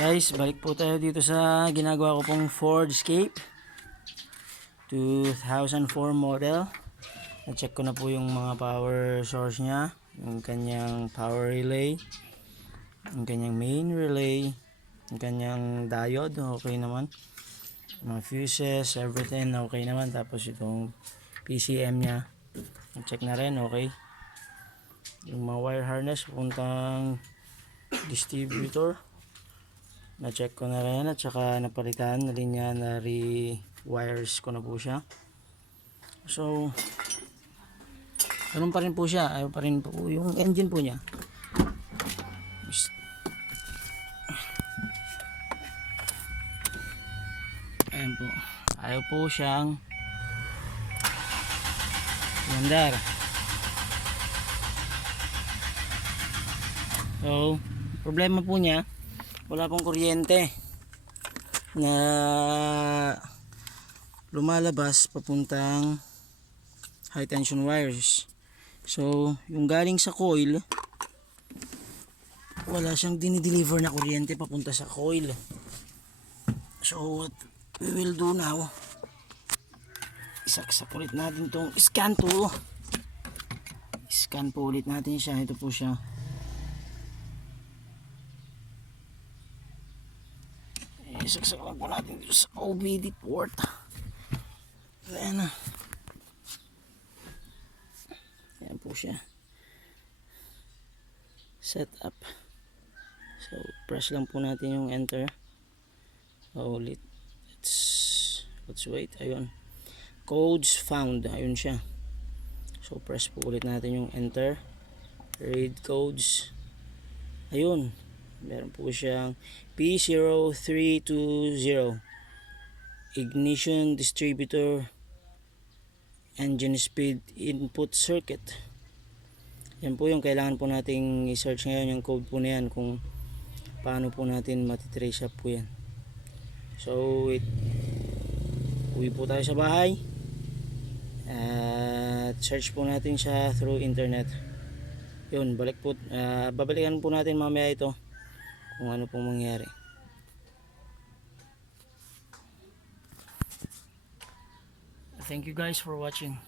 Guys, balik po tayo dito sa ginagawa ko pong Ford Escape 2004 model. Na-check ko na po yung mga power source nya, yung kanyang power relay, yung kanyang main relay, yung kanyang diode, okay naman. Mga fuses, everything okay naman. Tapos itong PCM nya, na-check na rin, okay. Yung mga wire harness puntang distributor, na-check ko na rin at saka napalitan na linya, na re-wires ko na po siya. So ganun pa rin po siya, ayaw pa rin po yung engine po niya. Ayan po, ayaw po siyang mandar. So problema po niya, wala pong kuryente na lumalabas papuntang high tension wires. So yung galing sa coil, wala siyang dinideliver na kuryente papunta sa coil. So what we will do now, isaksak ulit natin tong scan tool. Scan po ulit natin siya. Ito po siya. Isaksak lang po natin dito sa OBD port. Ayan na. Ayan po siya. Set up. So press lang po natin yung enter. Ulit. Let's wait. Ayun. Codes found. Ayun siya. So press po ulit natin yung enter. Read codes. Ayun. Meron po siyang P0320 ignition distributor engine speed input circuit. Yan po yung kailangan po nating i-search ngayon, yung code po na yan, kung paano po natin matitrace up po yan. So uwi po tayo sa bahay at search po natin siya through internet. Yun, babalikan po natin mamaya ito kung ano pong mangyari. Thank you guys for watching.